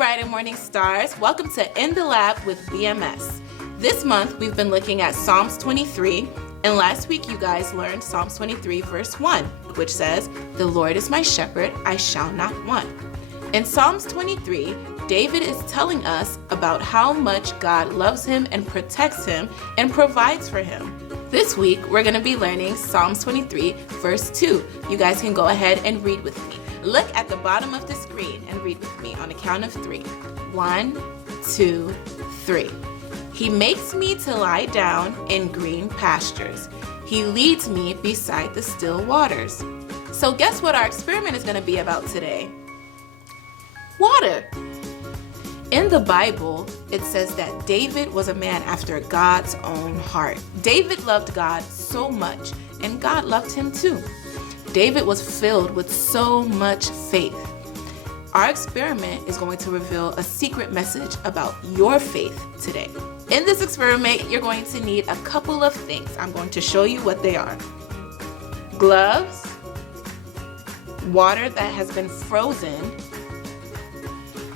bright and morning stars, welcome to In the Lab with BMS. This month we've been looking at Psalms 23, and last week you guys learned Psalms 23 verse 1, which says, "The Lord is my shepherd, I shall not want." In Psalms 23, David is telling us about how much God loves him and protects him and provides for him. This week we're going to be learning Psalms 23 verse 2. You guys can go ahead and read with me. Look at the bottom of the screen and read with me on a count of 3. 1, 2, 3. He makes me to lie down in green pastures. He leads me beside the still waters. So guess what our experiment is going to be about today? Water. In the Bible, it says that David was a man after God's own heart. David loved God so much, and God loved him too. David was filled with so much faith. Our experiment is going to reveal a secret message about your faith today. In this experiment, you're going to need a couple of things. I'm going to show you what they are. Gloves, water that has been frozen,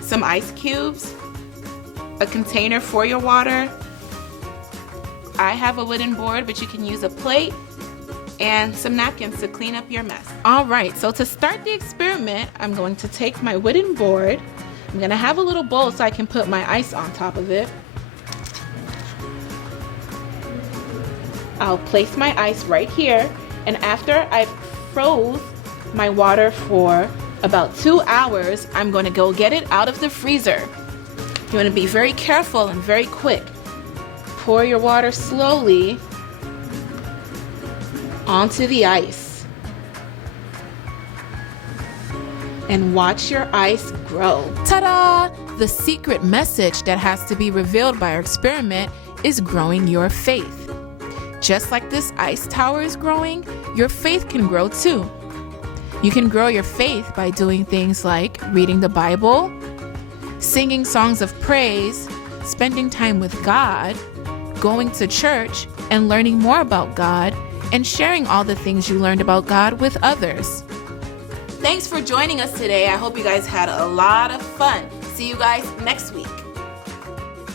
some ice cubes, a container for your water. I have a wooden board, but you can use a plate, and some napkins to clean up your mess. All right, so to start the experiment, I'm going to take my wooden board. I'm gonna have a little bowl so I can put my ice on top of it. I'll place my ice right here, and after I've froze my water for about 2 hours, I'm gonna go get it out of the freezer. You wanna be very careful and very quick. Pour your water slowly onto the ice and watch your ice grow. Ta-da! The secret message that has to be revealed by our experiment is growing your faith. Just like this ice tower is growing, your faith can grow too. You can grow your faith by doing things like reading the Bible, singing songs of praise, spending time with God, going to church and learning more about God, and sharing all the things you learned about God with others. Thanks for joining us today. I hope you guys had a lot of fun. See you guys next week.